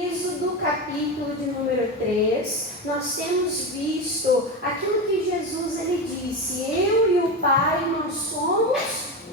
Êxodo capítulo de número 3, nós temos visto aquilo que Jesus ele disse: eu e o Pai nós somos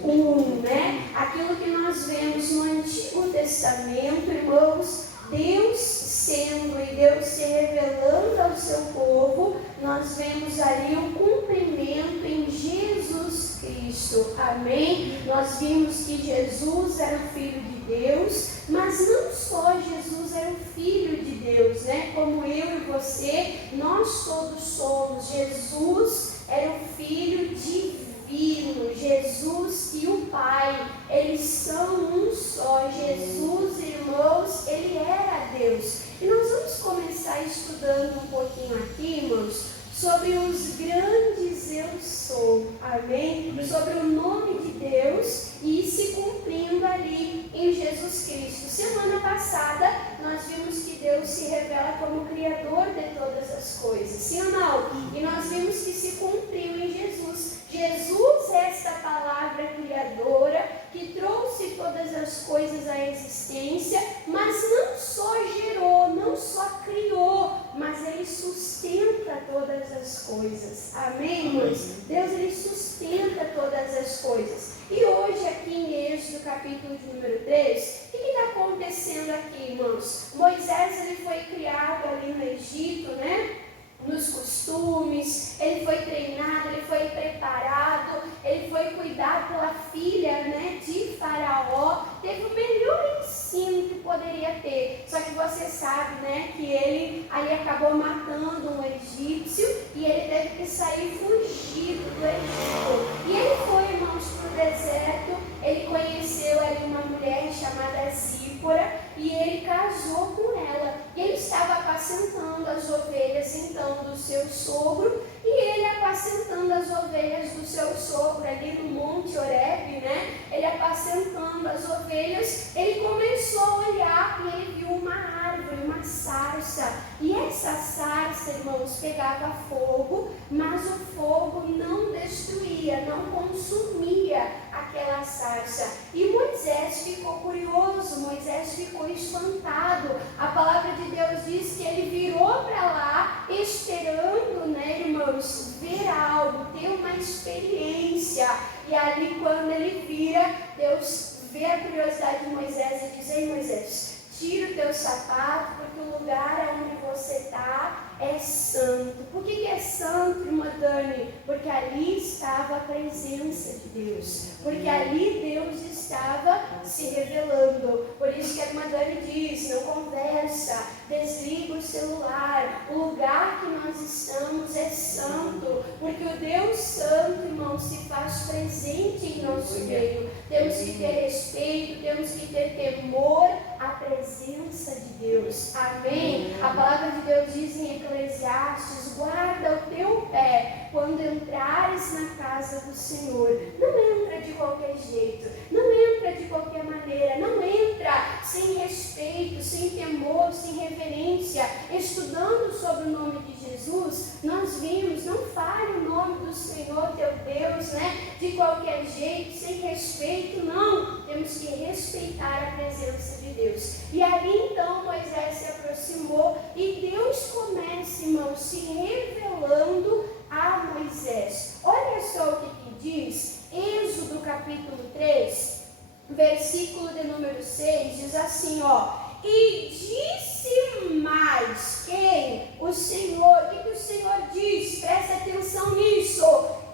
um, né? Aquilo que nós vemos no Antigo Testamento, irmãos, Deus sendo e Deus se revelando ao seu povo, nós vemos ali o cumprimento em Jesus Cristo, amém? Nós vimos que Jesus era o Filho de Deus, mas não só Jesus era o Filho de Deus, né? Como eu e você, nós todos somos. Jesus era o Filho divino, Jesus e o Pai, eles são um só. Jesus, irmãos, ele era Deus. E nós vamos começar estudando um pouquinho aqui, irmãos, sobre os grandes eu sou, amém? Sobre o nome de Deus e se cumprindo ali em Jesus Cristo. Semana passada nós vimos que Deus se revela como Criador de todas as coisas, sim ou não? E nós vimos que se cumpriu em Jesus. Jesus é esta palavra criadora que trouxe todas as coisas à existência, mas não só gerou, não só criou, mas ele sustenta todas as coisas. Amém, irmãos? Deus, ele sustenta todas as coisas. E hoje aqui em Êxodo capítulo de número 3, o que está acontecendo aqui, irmãos? Moisés, ele foi criado ali no Egito, né? Nos costumes, ele foi treinado, ele foi preparado, ele foi cuidado pela filha, né, de Faraó, teve o melhor ensino que poderia ter. Só que você sabe, né, que ele ali acabou matando um egípcio e ele teve que sair fugido do Egito. E ele foi, irmãos, para o deserto, ele conheceu ali uma mulher chamada Zípora e ele casou com ela. E ele estava apacentando as ovelhas então do seu sogro, e ele apacentando as ovelhas do seu sogro ali no Monte Horebe, né? Ele apacentando as ovelhas, ele começou a olhar e ele viu uma árvore, uma sarça. E essa sarça, irmãos, pegava fogo, mas o fogo não destruía, não consumia aquela sarça. E Moisés ficou curioso, Moisés ficou espantado. A palavra de Deus diz que ele virou para lá esperando, né, irmãos, ver algo, ter uma experiência. E ali quando ele vira, Deus vê a curiosidade de Moisés e diz: ei, Moisés, tira o teu sapato, porque o lugar onde você está é santo. Por que é santo, irmã Dani? Porque ali estava a presença de Deus. Porque ali Deus estava se revelando. Por isso que a irmã Dani diz: não conversa, desliga o celular. O lugar que nós estamos é santo. Porque o Deus santo, irmão, se faz presente em nosso meio. Temos que ter respeito, temos que ter temor à presença de Deus. Amém? A palavra de Deus diz em Eclesiastes: guarda o teu pé quando entrares na casa do Senhor. Não entra de qualquer jeito, não entra de qualquer maneira, não entra sem respeito, sem temor, sem reverência. Estudando sobre o nome de Jesus, nós vimos: não fale o nome do Senhor teu Deus, né, de qualquer jeito, sem respeito, não. Temos que respeitar a presença de Deus. E ali então Moisés se aproximou e Deus começa, irmãos, se revelando a Moisés. Olha só o que diz Êxodo capítulo 3, versículo de número 6, diz assim, ó: e disse mais quem? O Senhor. O que o Senhor diz? Presta atenção nisso.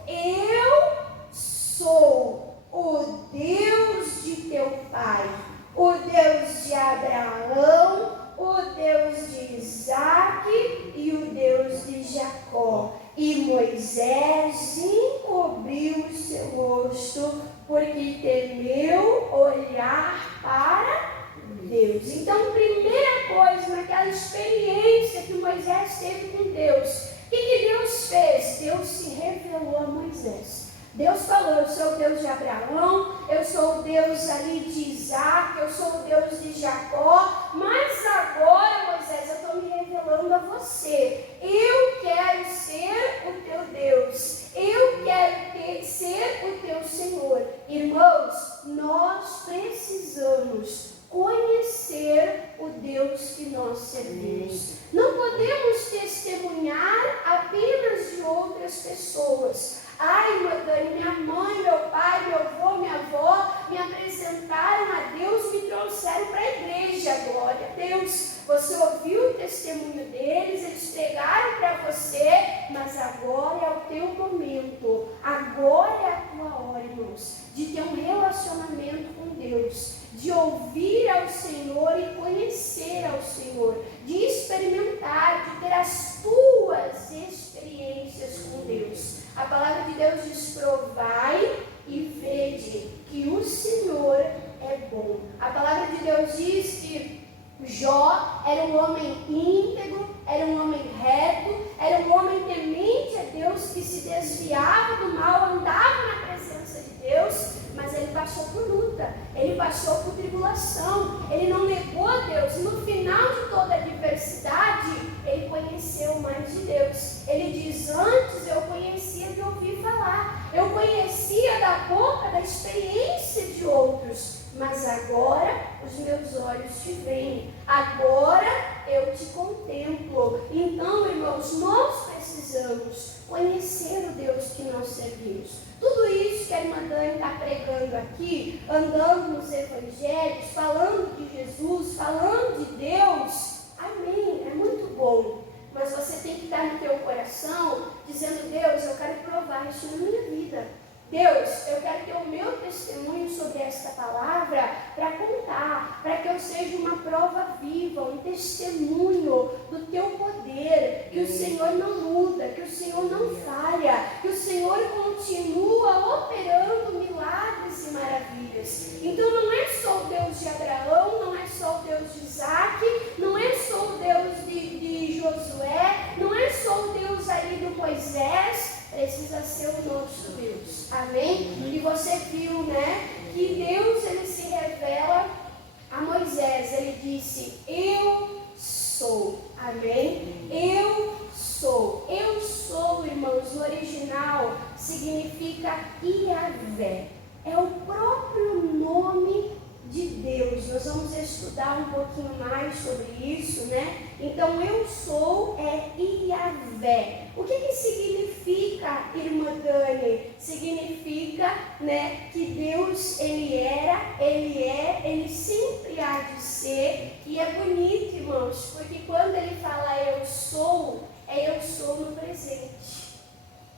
Eu sou o Deus de teu pai, o Deus de Abraão, o Deus de Isaque e o Deus de Jacó. E Moisés encobriu o seu rosto, porque temeu olhar para Deus. Então, primeira coisa, naquela experiência que Moisés teve com Deus, o que Deus fez? Deus se revelou a Moisés. Deus falou: eu sou o Deus de Abraão, eu sou o Deus ali de Isaac, eu sou o Deus de Jacó, mas agora, Moisés, eu estou me revelando a você. Eu quero ser o teu Deus, eu quero ser o teu Senhor. Irmãos, nós precisamos conhecer o Deus que nós servimos. Não podemos testemunhar apenas de outras pessoas. Ai, minha mãe, meu pai, meu avô, minha avó me apresentaram a Deus, me trouxeram para a igreja. Glória a Deus. Você ouviu o testemunho deles, eles pregaram para você, mas agora é o teu momento. Agora é a tua hora, irmãos, de ter um relacionamento com Deus, de ouvir ao Senhor e conhecer ao Senhor, de experimentar, de ter as tuas experiências com Deus. A palavra de Deus diz: provai e vede que o Senhor é bom. A palavra de Deus diz que Jó era um homem íntegro, era um homem reto, era um homem temente a Deus, que se desviava do mal, andava na presença de Deus, mas ele passou por luta, ele passou por tribulação, ele não negou a Deus. No final de toda a adversidade, ele conheceu mais de Deus. Ele diz: antes eu conhecia de ouvir falar, eu conhecia da boca, da experiência de outros, mas agora os meus olhos te veem, agora eu te contemplo. Então, irmãos, nós precisamos conhecer o Deus que nós servimos. Tudo isso que a irmã Dani está pregando aqui, andando nos evangelhos, falando de Jesus, falando de Deus, amém, é muito bom. Mas você tem que estar no teu coração dizendo: Deus, eu quero provar isso na minha vida. Deus, eu quero ter o meu testemunho sobre esta palavra para contar, para que eu seja uma prova viva, um testemunho do teu poder, que o Senhor não muda, que o Senhor não falha, que o Senhor continua operando milagres e maravilhas. Então não é só o Deus de Abraão, não é só o Deus de Isaac, não é só o Deus de Josué, não é só o Deus aí do Moisés, precisa ser o nosso Deus, amém? E você viu, né, que Deus, ele se revela a Moisés, ele disse: eu sou, amém? Eu sou, irmãos, no original significa Iavé, é o próprio nome de Deus. Nós vamos estudar um pouquinho mais sobre isso, né? Então, eu sou é Iavé. O que significa, irmã Dani? Significa, né, que Deus, ele era, ele é, ele sempre há de ser. E é bonito, irmãos, porque quando ele fala eu sou, é eu sou no presente.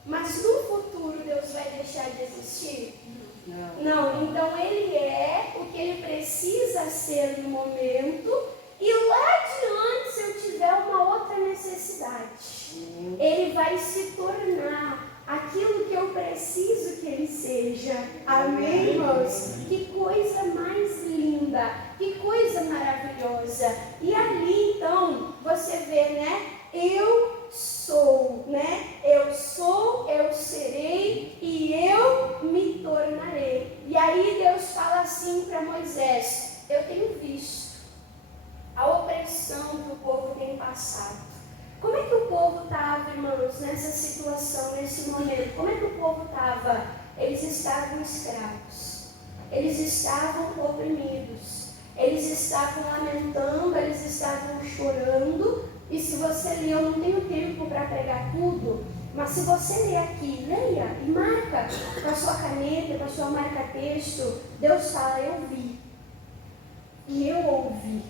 Mas no futuro Deus vai deixar de existir? Não, então ele é o que ele precisa ser no momento, e lá adiante, se eu tiver uma outra necessidade, ele vai se tornar aquilo que eu preciso que ele seja. Amém, irmãos? Que coisa mais linda, que coisa maravilhosa. E ali então, você vê, né? Eu sou, né? Eu sou, eu serei e eu me tornarei. E aí Deus fala assim para Moisés: eu tenho visto a opressão que o povo tem passado. Como é que o povo estava, irmãos, nessa situação, nesse momento? Como é que o povo estava? Eles estavam escravos, eles estavam oprimidos, eles estavam lamentando, eles estavam chorando. E se você ler, eu não tenho tempo para pregar tudo, mas se você ler aqui, leia e marca com a sua caneta, com a sua marca-texto. Deus fala: eu vi e eu ouvi.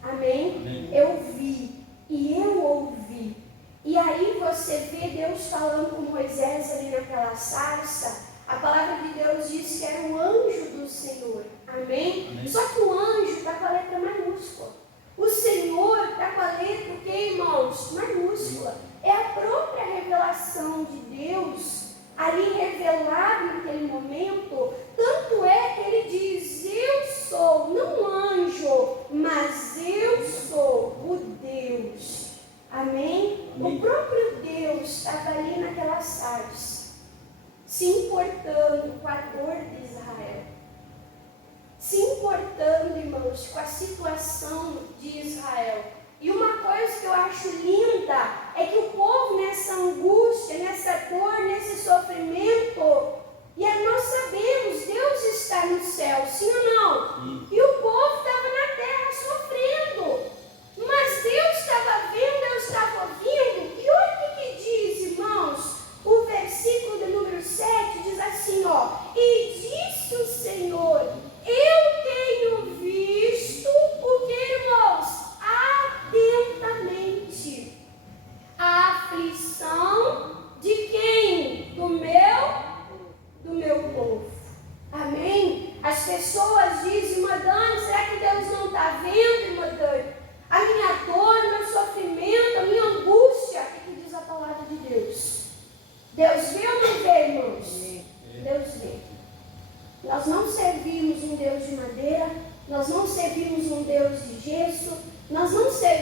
Amém? Amém? Eu vi e eu ouvi. E aí você vê Deus falando com Moisés ali naquela sarça. A palavra de Deus diz que era o anjo do Senhor. Amém? Amém. Só que o anjo está com a letra maiúscula. O Senhor está com a letra, o que, irmãos? Maiúscula. É a própria revelação de Deus ali revelado naquele momento. Tanto é que ele diz: eu sou, não um anjo, mas eu sou o Deus. Amém? O próprio Deus estava ali naquela sarça, se importando com a dor de Israel, se importando, irmãos, com a situação de Israel. E uma coisa que eu acho linda é que o povo, nessa angústia, nessa dor, nesse sofrimento, e nós sabemos, Deus está no céu, sim ou não? E o povo estava na terra sofrendo, mas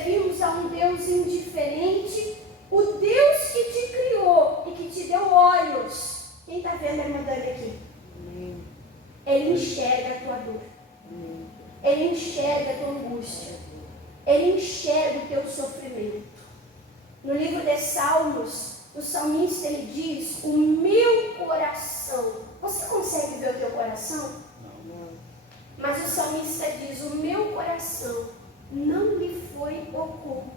servimos a um Deus indiferente, o Deus que te criou e que te deu olhos. Quem está vendo a irmã Dani aqui? Ele enxerga a tua dor. Ele enxerga a tua angústia. Ele enxerga o teu sofrimento. No livro de Salmos, o salmista ele diz: o meu coração. Você consegue ver o teu coração? Não. Mas o salmista diz: o meu coração não lhe foi oculto.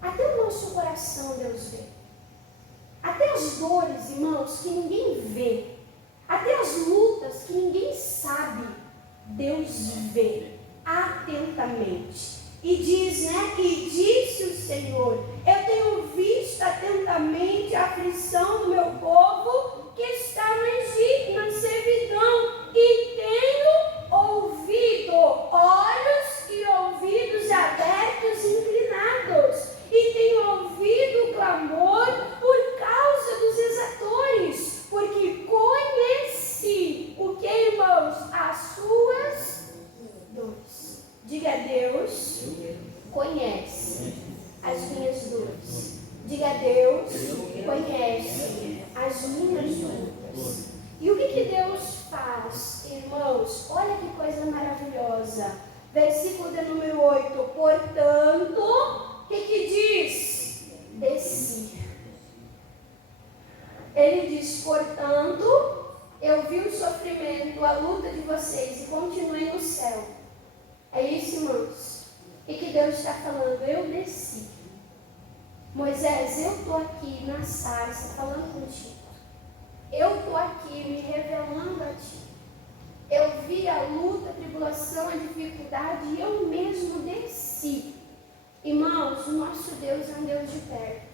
Até o nosso coração Deus vê. Até as dores, irmãos, que ninguém vê. Até as lutas que ninguém sabe, Deus vê atentamente. E diz, né? E disse o Senhor: eu tenho visto atentamente a aflição do meu povo que está no Egito, na servidão, e tenho ouvido, olhos e ouvidos abertos e inclinados, e tenho ouvido o clamor por causa dos exatores, porque conheci o que, irmãos? As suas dores. Diga a Deus, conhece as minhas dores. Diga a Deus, conhece as minhas lutas. E o que Deus faz, irmãos? Olha que coisa maravilhosa. Versículo de número 8. Portanto, o que diz? Desci. Ele diz: portanto, eu vi o sofrimento, a luta de vocês e continuei no céu. É isso, irmãos. O que Deus está falando? Eu desci. Moisés, eu estou aqui na sarça falando contigo. Eu estou aqui me revelando a ti. Eu vi a luta, a tribulação, a dificuldade e eu mesmo desci. Irmãos, o nosso Deus é um Deus de perto.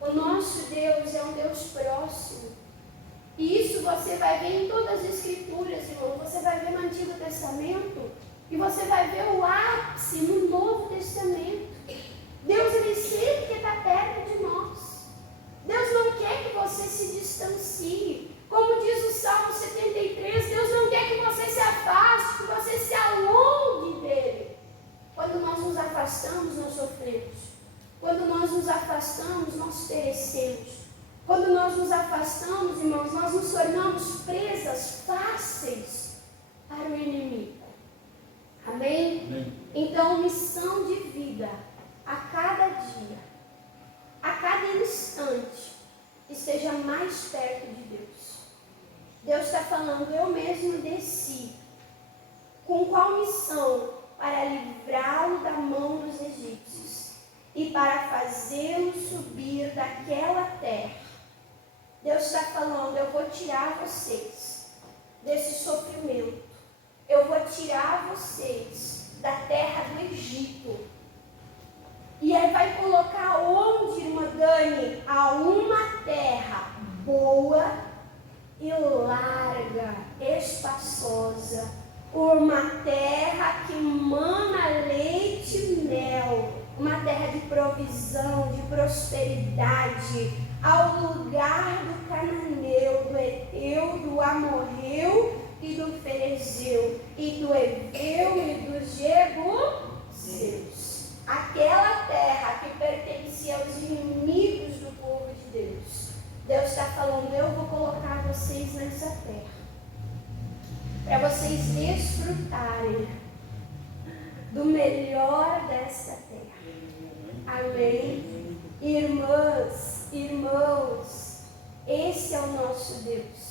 O nosso Deus é um Deus próximo. E isso você vai ver em todas as escrituras, irmão. Você vai ver no Antigo Testamento e você vai ver o ápice no Novo Testamento. Deus, ele sempre quer estar perto de nós. Deus não quer que você se distancie. Como diz o Salmo 73, Deus não quer que você se afaste, que você se alongue dele. Quando nós nos afastamos, nós sofremos. Quando nós nos afastamos, nós perecemos. Quando nós nos afastamos, irmãos, nós nos tornamos presas fáceis para o inimigo. Amém? Amém. Então, missão de vida, a cada dia, a cada instante, esteja mais perto de Deus. Deus está falando: eu mesmo desci. Com qual missão? Para livrá-lo da mão dos egípcios e para fazê-lo subir daquela terra. Deus está falando: eu vou tirar vocês desse sofrimento. Eu vou tirar vocês da terra do Egito. E aí vai colocar onde, irmã Dani? A uma terra boa e larga, espaçosa. Uma terra que mana leite e mel. Uma terra de provisão, de prosperidade. Ao lugar do cananeu, do Eteu, do Amorreu e do Ferezeu, e do Heveu e do Jebuseus. Aquela terra que pertencia aos inimigos do povo de Deus. Deus está falando: eu vou colocar vocês nessa terra, para vocês desfrutarem do melhor desta terra. Amém? Irmãs, irmãos, esse é o nosso Deus.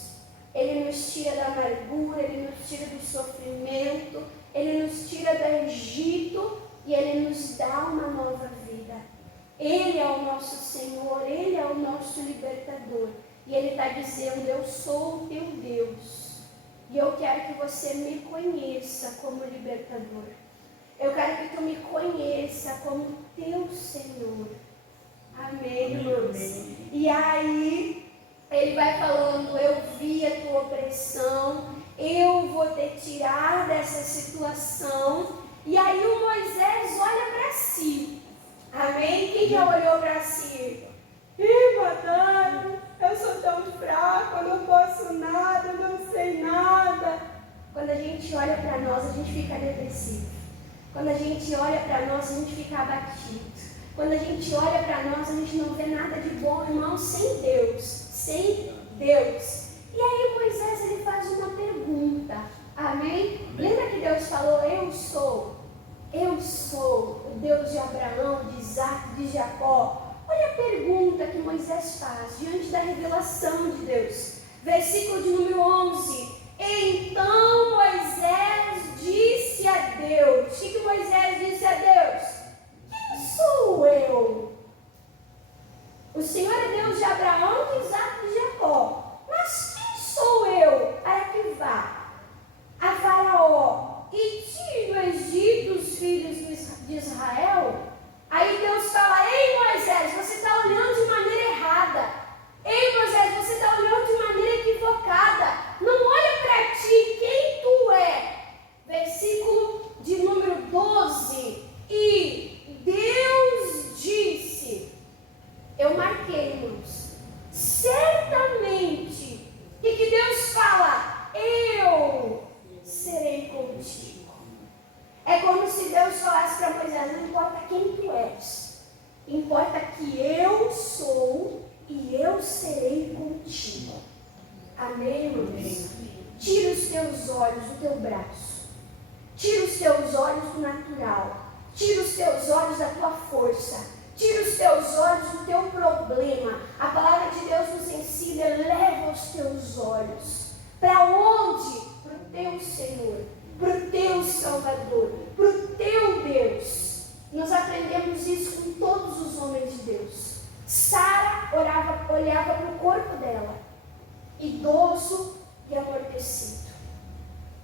Ele nos tira da amargura, Ele nos tira do sofrimento, Ele nos tira do Egito e Ele nos dá uma nova vida. Ele é o nosso Senhor, Ele é o nosso libertador. E Ele está dizendo: eu sou o teu Deus. E eu quero que você me conheça como libertador. Eu quero que tu me conheça como teu Senhor. Amém, irmãos? E aí, ele vai falando: eu vi a tua opressão, eu vou te tirar dessa situação. E aí o Moisés olha para si. Amém? Quem já olhou para si? Dani, eu sou tão fraco, eu não posso nada, eu não sei nada. Quando a gente olha para nós, a gente fica depressivo. Quando a gente olha para nós, a gente fica abatido. Quando a gente olha para nós, a gente não vê nada de bom, irmão, sem Deus. Sem Deus. E aí Moisés, ele faz uma pergunta. Amém? Lembra que Deus falou, eu sou o Deus de Abraão, de Isaac, de Jacó. Olha a pergunta que Moisés faz diante da revelação de Deus. Versículo de número 11. Então Moisés disse a Deus. O que Moisés disse a Deus? Quem sou eu? O Senhor é Deus de Abraão, de Isaac e de Jacó. Mas quem sou eu para que vá a Faraó e tire do Egito os filhos de Israel? Aí Deus fala, ei Moisés, você está olhando de maneira errada. Ei Moisés, você está olhando de maneira equivocada. Não olha para ti quem tu é. Versículo de número 12. E Deus disse, eu marquei, irmãos, certamente, o que Deus fala? Eu serei contigo. É como se Deus falasse para Moisés, não importa quem tu és, importa que eu sou e eu serei contigo. Amém, irmãos? Tira os teus olhos do teu braço, tira os teus olhos do natural, tira os teus olhos da tua força, tira os teus olhos do teu problema. A palavra de Deus nos ensina, leva os teus olhos. Para onde? Para o teu Senhor, para o teu Salvador, para o teu Deus. Nós aprendemos isso com todos os homens de Deus. Sara olhava para o corpo dela, idoso e amortecido,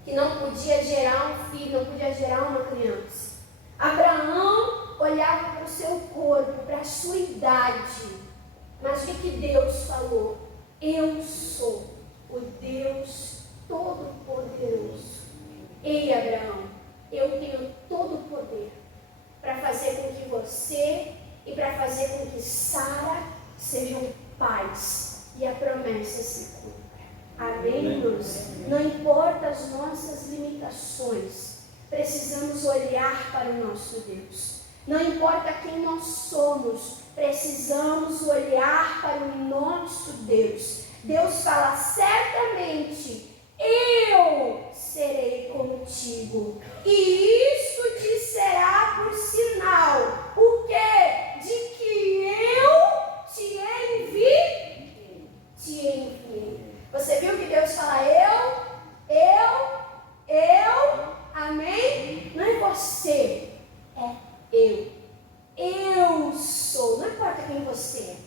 que não podia gerar um filho, não podia gerar uma criança. Abraão olhava para o seu corpo, para a sua idade. Mas o que Deus falou? Eu sou o Deus Todo-Poderoso. Ei, Abraão, eu tenho todo o poder para fazer com que você e para fazer com que Sara sejam pais e a promessa se cumpra. Amém, irmãos? Não importa as nossas limitações, precisamos olhar para o nosso Deus. Não importa quem nós somos, precisamos olhar para o nosso Deus. Deus fala, certamente, eu serei contigo. E isso te será por sinal. O quê? De que eu te enviei. Você viu que Deus fala eu, amém? Não é você, é eu. Eu sou, não importa quem você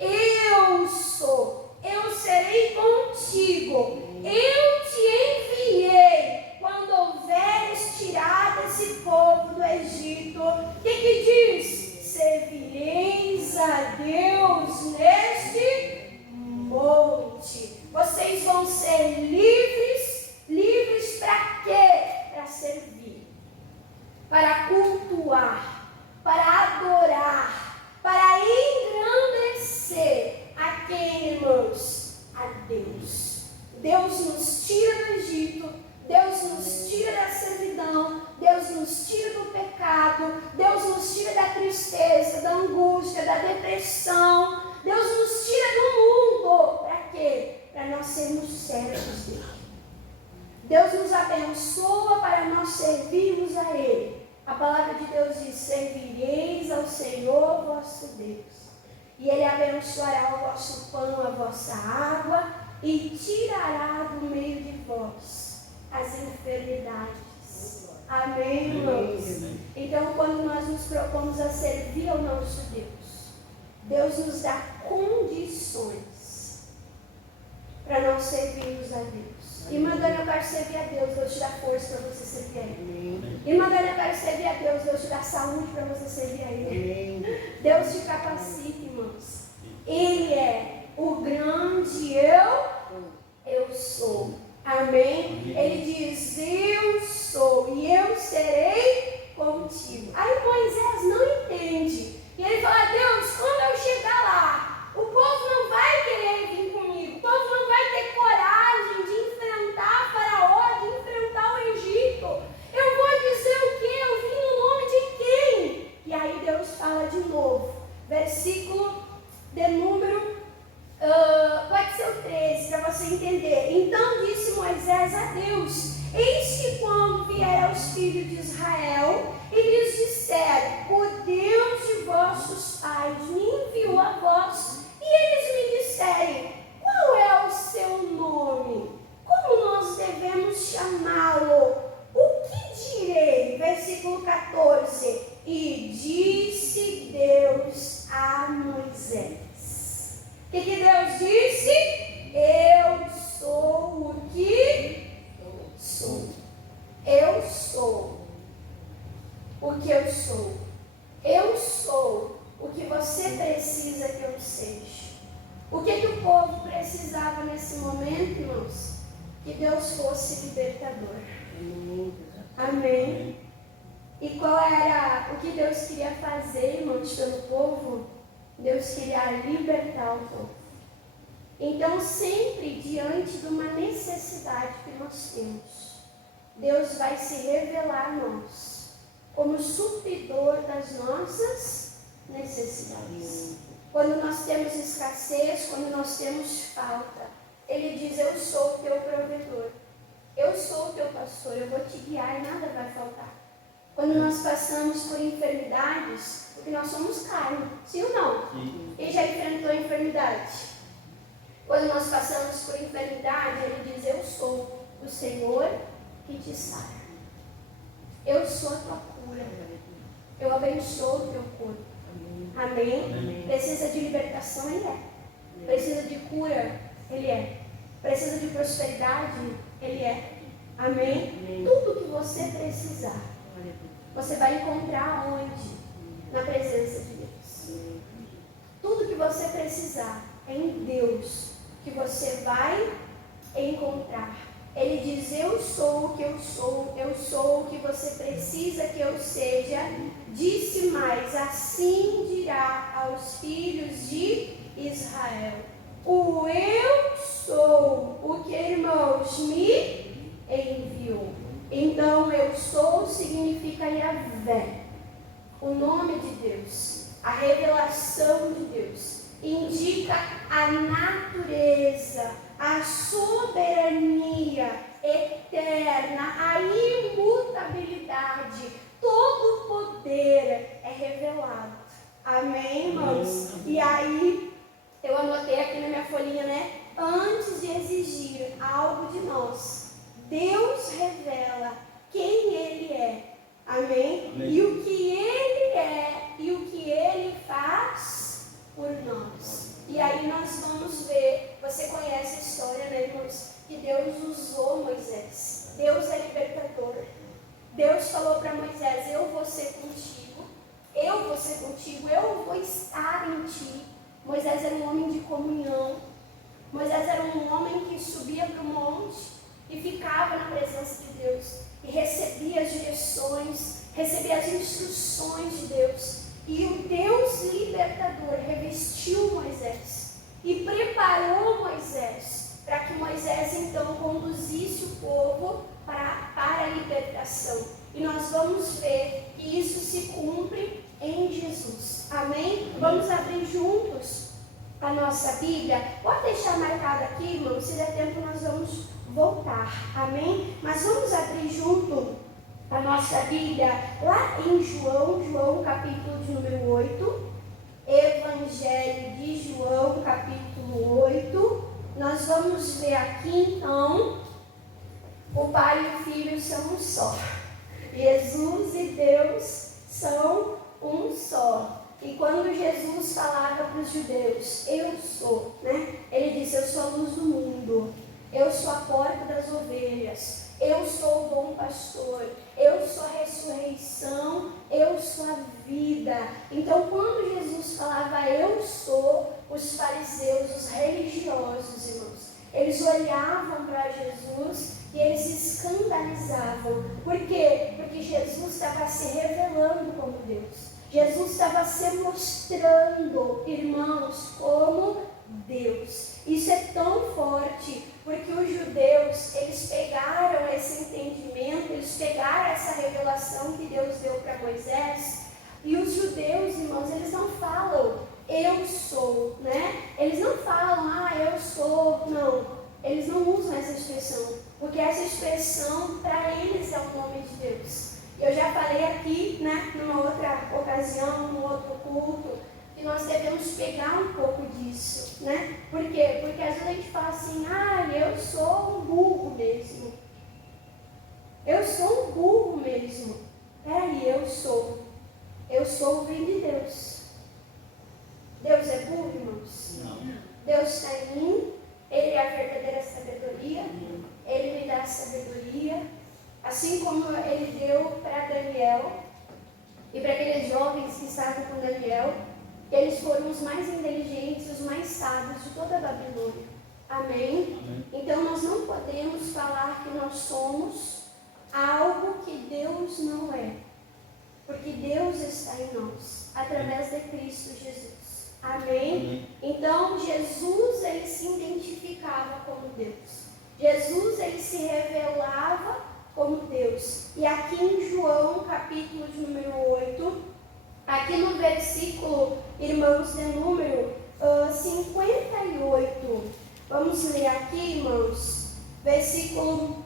é. Eu sou, eu serei contigo. Eu te enviei quando houveres tirado esse povo do Egito. O que diz? Servireis a Deus neste monte. Vocês vão ser livres. Livres para quê? Para servir, para cultuar, para adorar, para engrandecer a quem, irmãos? A Deus. Deus nos tira do Egito, Deus nos tira da servidão, Deus nos tira do pecado, Deus nos tira da tristeza, da angústia, da depressão, Deus nos tira do mundo. Para quê? Para nós sermos servos dele. Deus nos abençoa para nós servirmos a Ele. A palavra de Deus diz, servireis ao Senhor vosso Deus, e Ele abençoará o vosso pão, a vossa água, e tirará do meio de vós as enfermidades. Amém, irmãos? Então, quando nós nos propomos a servir ao nosso Deus, Deus nos dá condições para nós servirmos a Deus. Irmã Dani, eu quero servir a Deus, Deus te dá força para você servir a Ele. Irmã Dani, eu quero servir a Deus, Deus te dá saúde para você servir a Ele. Deus te capacita, irmãos. Ele é o grande eu sou. Amém? Ele diz, eu sou e eu serei contigo. Aí Moisés não entende. E ele fala, Deus, quando eu chegar lá, o povo não vai querer vir comigo. O povo não vai ter coragem de enfrentar Faraó, de enfrentar o Egito. Eu vou dizer o quê? Eu vim no lá de novo. Versículo de número, pode ser o 13, para você entender. Então disse Moisés a Deus: eis que quando vier aos filhos de Israel e lhes disser, o Deus de vossos pais me enviou a vós, e eles me disserem, qual é o seu nome? Como nós devemos chamá-lo? O que direi? Versículo 14. E disse Deus a Moisés. O que Deus disse? Eu sou o que sou. Eu sou o que eu sou. Eu sou o que você precisa que eu seja. O que o povo precisava nesse momento, irmãos? Que Deus fosse libertador. Amém. E qual era o que Deus queria fazer, irmãos, pelo povo? Deus queria libertar o povo. Então, sempre diante de uma necessidade que nós temos, Deus vai se revelar a nós como supridor das nossas necessidades. Quando nós temos escassez, quando nós temos falta, Ele diz, eu sou o teu provedor. Eu sou o teu pastor, eu vou te guiar e nada vai faltar. Quando nós passamos por enfermidades, porque nós somos carne, sim ou não? Sim. Quem já enfrentou a enfermidade? Quando nós passamos por enfermidade, Ele diz, eu sou o Senhor que te sara. Eu sou a tua cura. Eu abençoo o teu corpo. Amém? Amém? Precisa de libertação, Ele é. Precisa de cura, Ele é. Precisa de prosperidade, Ele é. Amém? Amém? Tudo que você precisar, você vai encontrar onde? Na presença de Deus. Tudo que você precisar é em Deus que você vai encontrar. Ele diz, eu sou o que eu sou o que você precisa que eu seja. Disse mais, assim dirá aos filhos de Israel. O eu sou o que, irmãos, me enviou. Então, eu sou significa Yahvé, o nome de Deus, a revelação de Deus, indica a natureza, a soberania eterna, a imutabilidade, todo o poder é revelado. Amém, irmãos? E aí, eu anotei aqui na minha folhinha, né? Antes de exigir algo de nós, Deus revela quem Ele é. Amém? Amém? E o que Ele é e o que Ele faz por nós. E aí nós vamos ver, você conhece a história, né, irmãos? Que Deus usou Moisés. Deus é libertador. Deus falou para Moisés, eu vou ser contigo, eu vou estar em ti. Moisés era um homem de comunhão. Moisés era um homem que subia para o monte e ficava na presença de Deus, e recebia as direções, recebia as instruções de Deus, e o Deus libertador revestiu Moisés, e preparou Moisés, para que Moisés então conduzisse o povo para a libertação, e nós vamos ver que isso se cumpre em Jesus, amém? Vamos abrir juntos a nossa Bíblia, pode deixar marcado aqui, irmão, se der tempo nós vamos voltar, amém? Mas vamos abrir junto a nossa Bíblia lá em João capítulo de número 8, Evangelho de João, capítulo 8, nós vamos ver aqui então, o Pai e o Filho são um só, Jesus e Deus são um só. E quando Jesus falava para os judeus, eu sou, né? Ele disse, eu sou a luz do mundo. Eu sou a porta das ovelhas, eu sou o bom pastor, eu sou a ressurreição, eu sou a vida. Então, quando Jesus falava eu sou, os fariseus, os religiosos, irmãos, eles olhavam para Jesus e eles se escandalizavam. Por quê? Porque Jesus estava se revelando como Deus. Jesus estava se mostrando, irmãos, como Deus. Isso é tão forte, porque os judeus, eles pegaram esse entendimento, eles pegaram essa revelação que Deus deu para Moisés, E os judeus, irmãos, eles não falam eu sou, né? Eles não falam, eu sou, não. Eles não usam essa expressão, porque essa expressão, para eles, é o nome de Deus. Eu já falei aqui, né, numa outra ocasião, num outro culto, que nós devemos pegar um pouco disso, né? Por quê? Porque às vezes a gente fala assim, eu sou um burro mesmo. Eu sou um burro mesmo. Peraí, eu sou. Eu sou o vem de Deus. Deus é burro, irmãos? Não. Deus está em mim, Ele é a verdadeira sabedoria, Ele me dá a sabedoria, assim como Ele deu para Daniel e para aqueles jovens que estavam com Daniel, eles foram os mais inteligentes, os mais sábios de toda a Babilônia. Amém? Amém. Então nós não podemos falar que nós somos algo que Deus não é, porque Deus está em nós, através de Cristo Jesus. Amém? Então, Jesus, ele se identificava como Deus. Jesus, ele se revelava como Deus. E aqui em João, capítulo de número 8, aqui no versículo, irmãos, de número 58. Vamos ler aqui, irmãos, versículo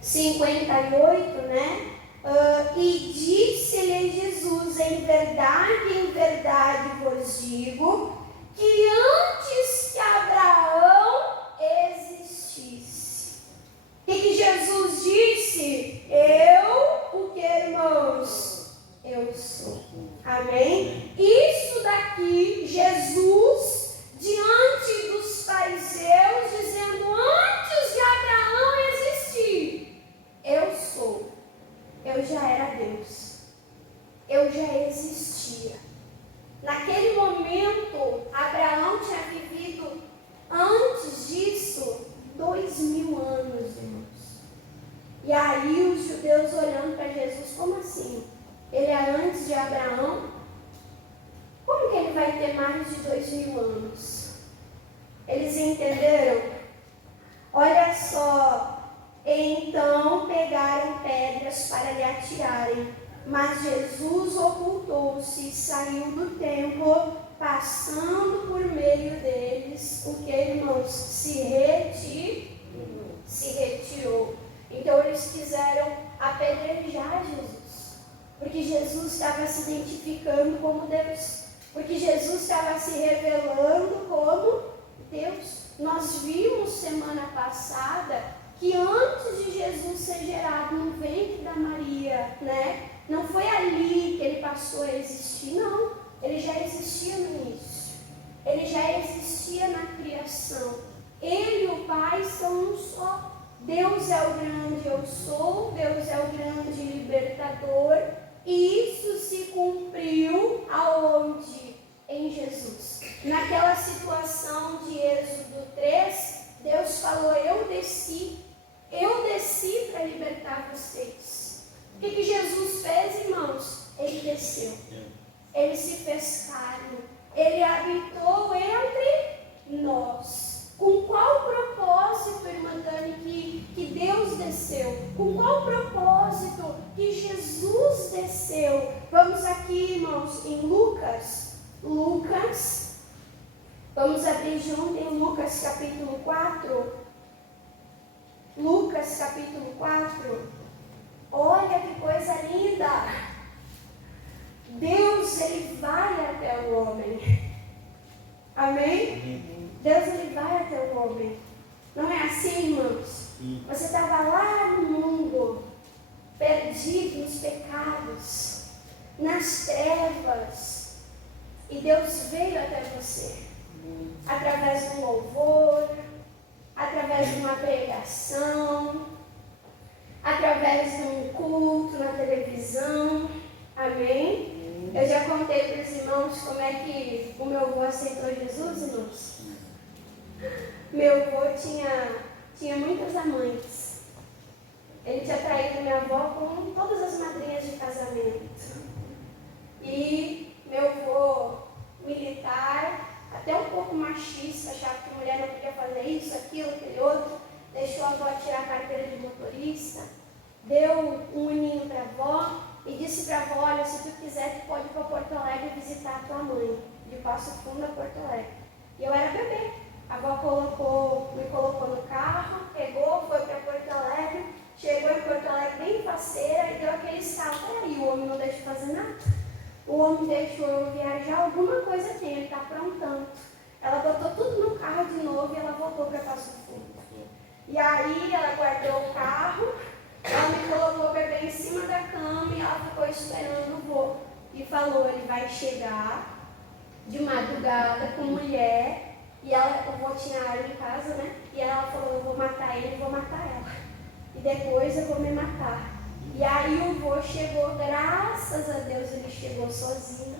58, né? E disse-lhe Jesus, em verdade vos digo, que antes que Abraão existisse. E que Jesus disse, o que, irmãos? Eu sou. Amém? Isso daqui, Jesus, diante dos fariseus, dizendo, antes de Abraão existir, eu sou. Eu já era Deus. Eu já existia. Naquele momento, Abraão tinha vivido, antes disso, 2000 anos, irmãos. E aí os judeus olhando para Jesus, como assim? Ele é antes de Abraão? Como que ele vai ter mais de 2000 anos? Eles entenderam? Olha só. Então pegaram pedras para lhe atirarem, mas Jesus ocultou-se e saiu do templo, passando por meio deles, o que, irmãos? Se retirou. Então eles quiseram apedrejar Jesus, porque Jesus estava se identificando como Deus, porque Jesus estava se revelando como Deus. Nós vimos semana passada que antes de Jesus ser gerado no ventre da Maria, né? Não foi ali que ele passou a existir, não. Ele já existia no início. Ele já existia na criação. Ele e o Pai são um só. Deus é o grande eu sou, Deus é o grande libertador. E isso se cumpriu aonde? Em Jesus. Naquela situação de Êxodo 3, Deus falou, eu desci para libertar vocês. O que Jesus fez, irmãos? Ele desceu. Ele se fez carne. Ele habitou entre nós. Com qual propósito, irmã Dani, que Deus desceu? Com qual propósito que Jesus desceu? Vamos aqui, irmãos, em Lucas. Vamos abrir junto em Lucas capítulo 4. Lucas capítulo 4. Olha que coisa linda. Deus, ele vai até o homem. Amém? Deus, ele vai até o homem. Não é assim, irmãos? Você estava lá no mundo, perdido nos pecados, nas trevas, e Deus veio até você, através de um louvor, através de uma pregação, através de um culto na televisão. Amém? Eu já contei para os irmãos como é que o meu avô aceitou Jesus, irmãos. Meu avô tinha muitas amantes. Ele tinha traído minha avó com todas as madrinhas de casamento. E meu avô militar, até um pouco machista, achava que mulher não podia fazer isso, aquilo, aquele outro, deixou a avó tirar a carteira de motorista, deu um uninho para a avó e disse para a avó, olha, se tu quiser, tu pode ir para Porto visitar a tua mãe, de Passo Fundo a Porto Alegre. E eu era bebê. A avó me colocou no carro, pegou, foi para Porto Alegre, chegou em Porto Alegre bem faceira e deu aquele estalo. Peraí, o homem não deixa fazer nada? O homem deixou eu viajar, alguma coisa tem, ele está aprontando. Ela botou tudo no carro de novo e ela voltou para Passo Fundo. E aí ela guardou o carro, ela me colocou o bebê em cima da cama e ela ficou esperando o vô. E falou, ele vai chegar de madrugada com mulher. E o vô tinha arma em casa, né? E ela falou, eu vou matar ele e vou matar ela. E depois eu vou me matar. E aí o vô chegou, graças a Deus ele chegou sozinho.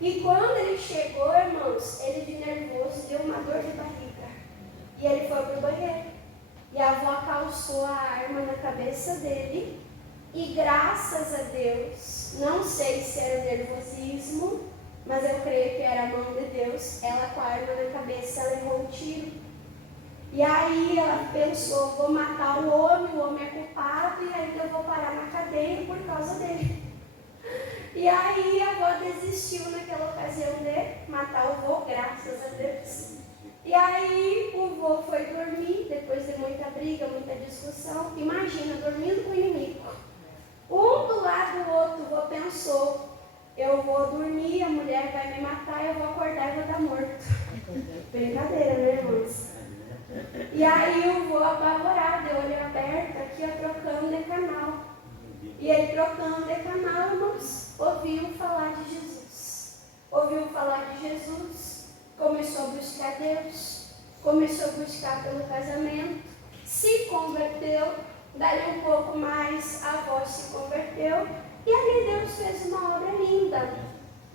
E quando ele chegou, irmãos, ele de nervoso deu uma dor de barriga. E ele foi pro banheiro. E a avó calçou a arma na cabeça dele. E graças a Deus, não sei se era nervosismo, mas eu creio que era a mão de Deus, ela com a arma na cabeça, ela errou um tiro. E aí ela pensou, vou matar o homem é culpado e ainda vou parar na cadeia por causa dele. E aí a avó desistiu naquela ocasião de matar o vô, graças a Deus. E aí o vô foi dormir, depois de muita briga, muita discussão. Imagina, dormindo com o inimigo. Um do lado do outro, o vô pensou, eu vou dormir, a mulher vai me matar, eu vou acordar e vou estar morto. Brincadeira, né, irmãos? E aí o vô apavorado, de olho aberto, aqui ó, trocando de canal. E ele trocando de canal, irmãos, ouviu falar de Jesus. Ouviu falar de Jesus, começou a buscar Deus, começou a buscar pelo casamento, se converteu, dali um pouco mais a avó se converteu, e ali Deus fez uma obra linda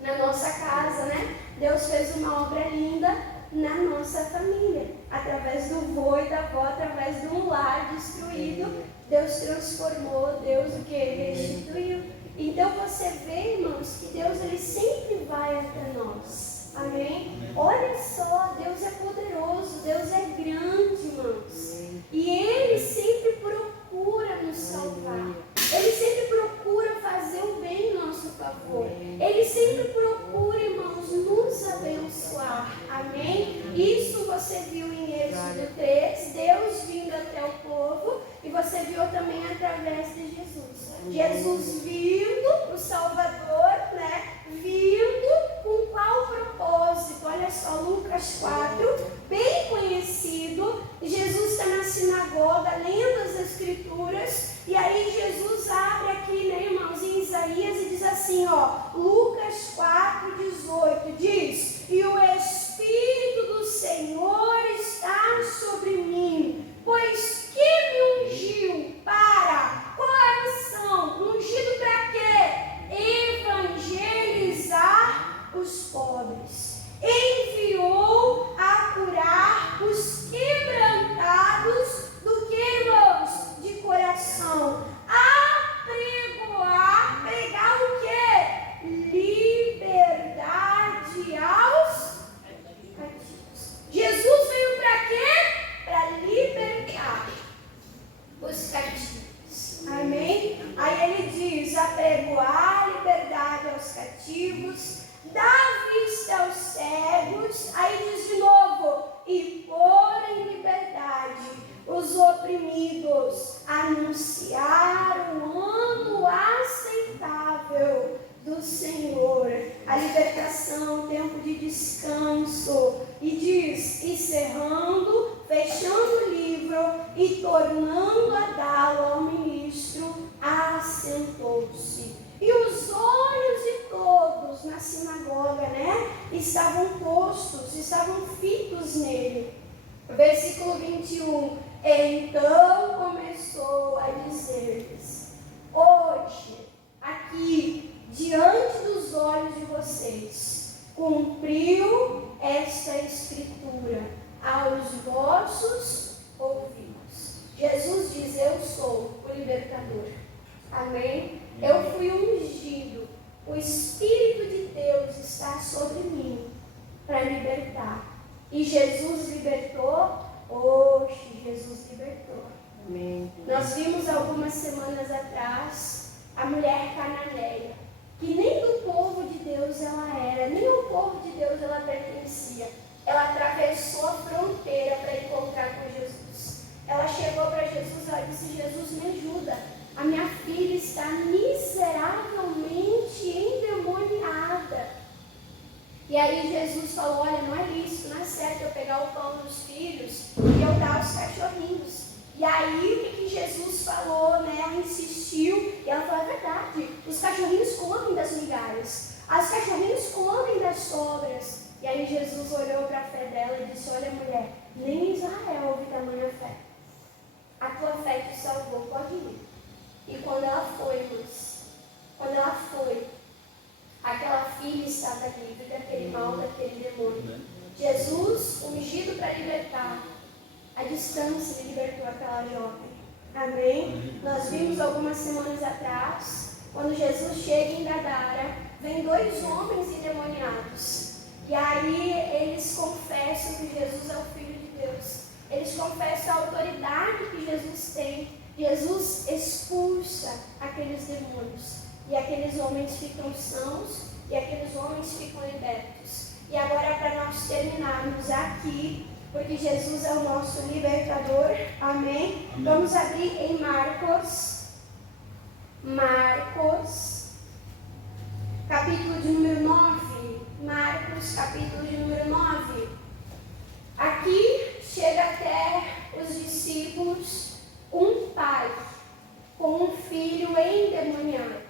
na nossa casa, né? Deus fez uma obra linda na nossa família, através do vô e da avó, através de um lar destruído, Deus transformou, Deus o que? Restituiu. Então você vê, irmãos, que Deus ele sempre vai até nós. Amém? Olha só, Deus é poderoso, Deus é grande, irmãos. E Ele sempre procura nos salvar. Ele sempre procura fazer o bem em nosso favor. Ele sempre procura, irmãos, nos abençoar. Amém? Isso você viu em Êxodo 3, Deus vindo até o povo, e você viu também através de Jesus. Jesus vindo, o Salvador, né? Vindo com qual propósito? Olha só, Lucas 4, bem conhecido. Jesus está na sinagoga, lendo as Escrituras, e aí Jesus abre aqui, né, irmãos, em Isaías, e diz assim, ó, Lucas 4, 18, diz, e o Espírito do Senhor está sobre mim, pois que me ungiu para, qual a missão? Ungido para quê? Evangelizar os pobres. Enviou a curar os quebrantados do que, irmãos? De coração. A pregar o quê? Liberdade aos cativos. Jesus veio para quê? Para libertar os cativos. Amém? Aí ele diz, apregoar liberdade aos cativos, dar vista aos cegos, aí diz de novo, e pôr em liberdade os oprimidos, anunciar o ano aceitável do Senhor, a libertação, o tempo de descanso, e diz, encerrando, fechando o livro e tornando a dá-lo ao ministro, assentou-se. E os olhos de todos na sinagoga, né, estavam postos, estavam fitos nele. Versículo 21, então começou a dizer-lhes, hoje, aqui, diante dos olhos de vocês, cumpriu esta escritura aos vossos ouvidos. Jesus diz, eu sou o libertador. Amém? Eu fui ungido. O Espírito de Deus está sobre mim para libertar. E Jesus libertou? Oxe, Jesus libertou. Amém. Nós vimos algumas semanas atrás a mulher cananeia, que nem do povo de Deus ela era. povo de Deus ela pertencia. Ela atravessou a fronteira para encontrar com Jesus. Ela chegou para Jesus e disse: Jesus, me ajuda. A minha filha está miseravelmente endemoniada. E aí Jesus falou: olha, não é lícito, não é certo eu pegar o pão dos filhos e eu dar aos cachorrinhos. E aí o que Jesus falou, né? Ela insistiu e ela falou: é verdade, os cachorrinhos comem das migalhas, os cachorrinhos comem das sobras. E aí Jesus olhou para a fé dela e disse: olha, mulher, nem Israel houve tamanha fé. A tua fé te salvou, pode ir. E quando ela foi, aquela filha estava livre daquele mal, daquele demônio. Jesus, ungido para libertar, a distância ele libertou aquela jovem. Amém? Nós vimos algumas semanas atrás, quando Jesus chega em Gadara, vem 2 homens endemoniados. E aí eles confessam que Jesus é o Filho de Deus. Eles confessam a autoridade que Jesus tem. Jesus expulsa aqueles demônios. E aqueles homens ficam sãos e aqueles homens ficam libertos. E agora, para nós terminarmos aqui, porque Jesus é o nosso libertador, amém? Vamos abrir em Marcos, capítulo de número 9. Marcos, capítulo de número 9. Aqui chega até os discípulos um pai com um filho endemoniado.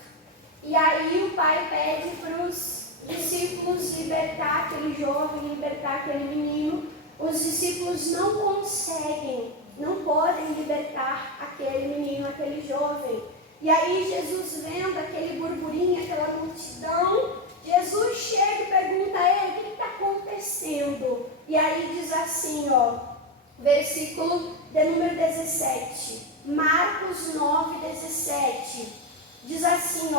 E aí o pai pede para os discípulos libertar aquele jovem, libertar aquele menino. Os discípulos não conseguem, não podem libertar aquele menino, aquele jovem. E aí Jesus, vendo aquele burburinho, aquela multidão, Jesus chega e pergunta a ele: o que está acontecendo? E aí diz assim, versículo de número 17, Marcos 9, 17, diz assim,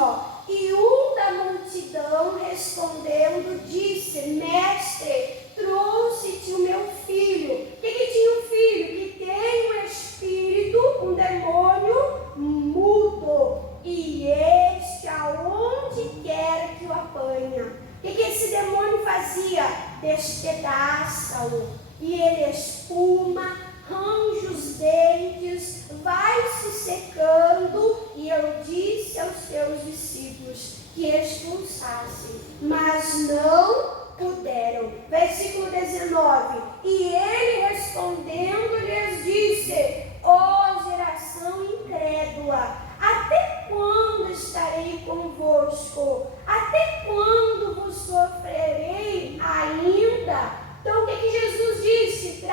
e um da multidão respondendo disse: mestre, trouxe-te o meu filho. O que tinha um filho? Que tem um espírito, um demônio mudo, e este aonde quer que o apanha. O que esse demônio fazia? Despedaça-o, e ele espuma, range os dentes, vai se secando. E eu disse aos teus discípulos que expulsassem, mas não puderam. Versículo 19, e ele respondendo lhes disse: ó geração incrédula, até quando estarei convosco? Até quando vos sofrerei ainda? Então o que Jesus disse?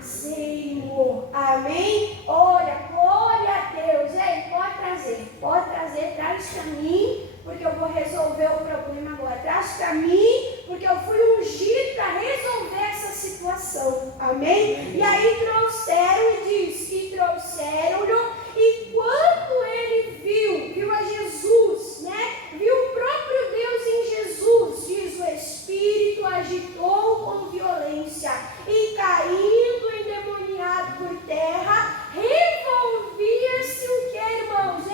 Trazei-mo. Amém? Olha, glória a Deus. Ei, pode trazer, traz para mim, porque eu vou resolver o problema agora. Traz para mim, porque eu fui ungido para resolver essa situação. Amém? E aí trouxeram, e diz que trouxeram-lhe, e quando ele viu a Jesus, né? Viu o próprio Deus em Jesus, diz: o Espírito agitou com violência, e caindo endemoniado por terra, revolvia-se o que, irmãos?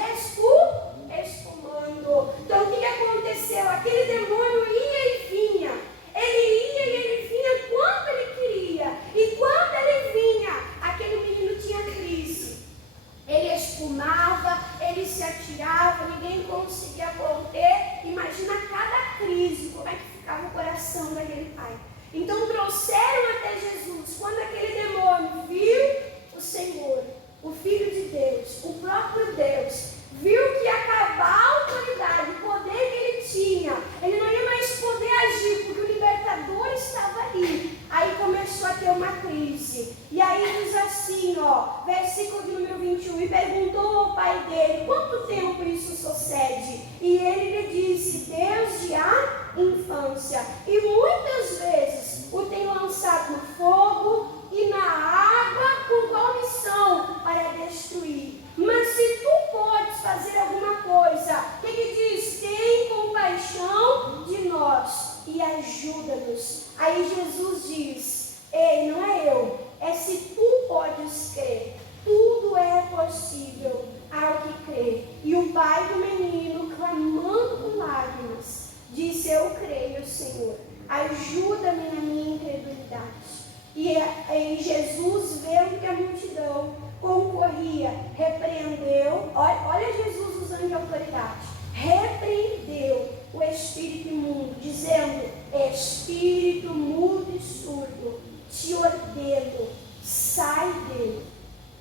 Espumando. Então o que aconteceu? Aquele demônio ia e vinha. Ele vinha quando ele queria. E quando ele vinha, aquele menino tinha crise. Ele espumava, ele se atirava, ninguém conseguia conter. Imagina cada crise, como é que ficava o coração daquele pai. Então trouxeram até Jesus. Quando aquele demônio viu o Senhor, o Filho de Deus, o próprio Deus, viu que ia acabar a autoridade, o poder que ele tinha, ele não ia mais poder agir, porque o libertador estava ali. Aí começou a ter uma crise. E aí diz assim, versículo de número 21, e perguntou ao pai dele: quanto tempo isso sucede? E ele lhe disse: desde a infância. E muitas vezes o tem lançado no fogo e na água, com qual missão? Para destruir. Mas se tu podes fazer alguma coisa, o que diz? Tem compaixão de nós e ajuda-nos. Aí Jesus diz: ei, não é eu, é se tu podes crer. Tudo é possível ao que crê. E o pai do menino, clamando com lágrimas, disse: eu creio, Senhor, ajuda-me na minha incredulidade. E Jesus, vendo que a multidão concorria, repreendeu, olha Jesus usando de autoridade, repreendeu o espírito imundo, dizendo: espírito mudo e surdo, te ordeno, sai dele.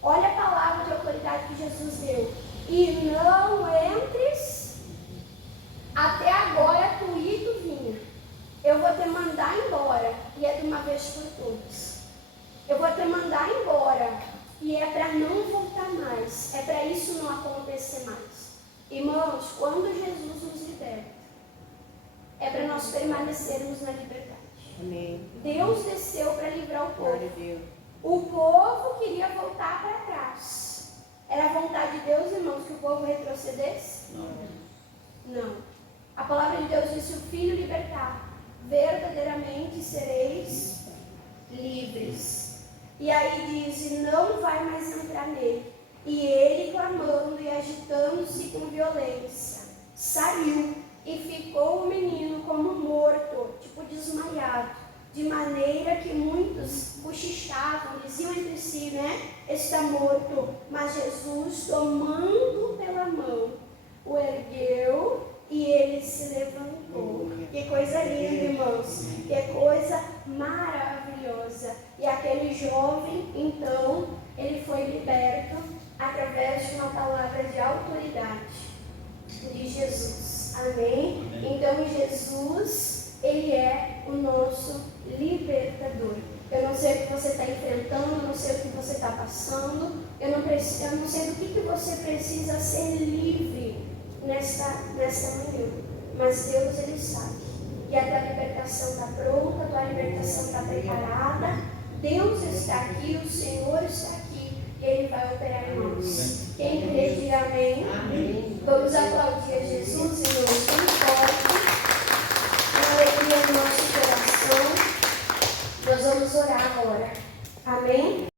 Olha a palavra de autoridade que Jesus deu: e não entres, até agora tu ir, tu vinha. Eu vou te mandar embora, e é de uma vez por todas. Eu vou te mandar embora, e é para não voltar mais, é para isso não acontecer mais. Irmãos, quando Jesus nos liberta, é para nós permanecermos na liberdade. Amém. Deus desceu para livrar o Glória povo. a Deus. O povo queria voltar para trás. Era a vontade de Deus, irmãos, que o povo retrocedesse? Não. A palavra de Deus diz: se o Filho libertar, verdadeiramente sereis livres. E aí diz: e não vai mais entrar nele. E ele, clamando e agitando-se com violência, saiu e ficou o menino como morto, tipo desmaiado, de maneira que muitos cochichavam, diziam entre si, né? Está morto. Mas Jesus, tomando pela mão, o ergueu e ele se levantou. Que coisa linda, irmãos. Que coisa maravilhosa. E aquele jovem, então, ele foi liberto através de uma palavra de autoridade de Jesus. Amém? Então, Jesus, ele é o nosso libertador. Eu não sei o que você está enfrentando, eu não sei o que você está passando, eu não sei do que você precisa ser livre nesta manhã. Mas Deus, ele sabe. E a tua libertação está pronta, a tua libertação está preparada. Deus está aqui, o Senhor está aqui. Ele vai operar em nós. Quem crê, diga amém. Amém. Vamos aplaudir a Jesus, irmãos, bem forte. Uma alegria no nosso coração. Nós vamos orar agora. Amém?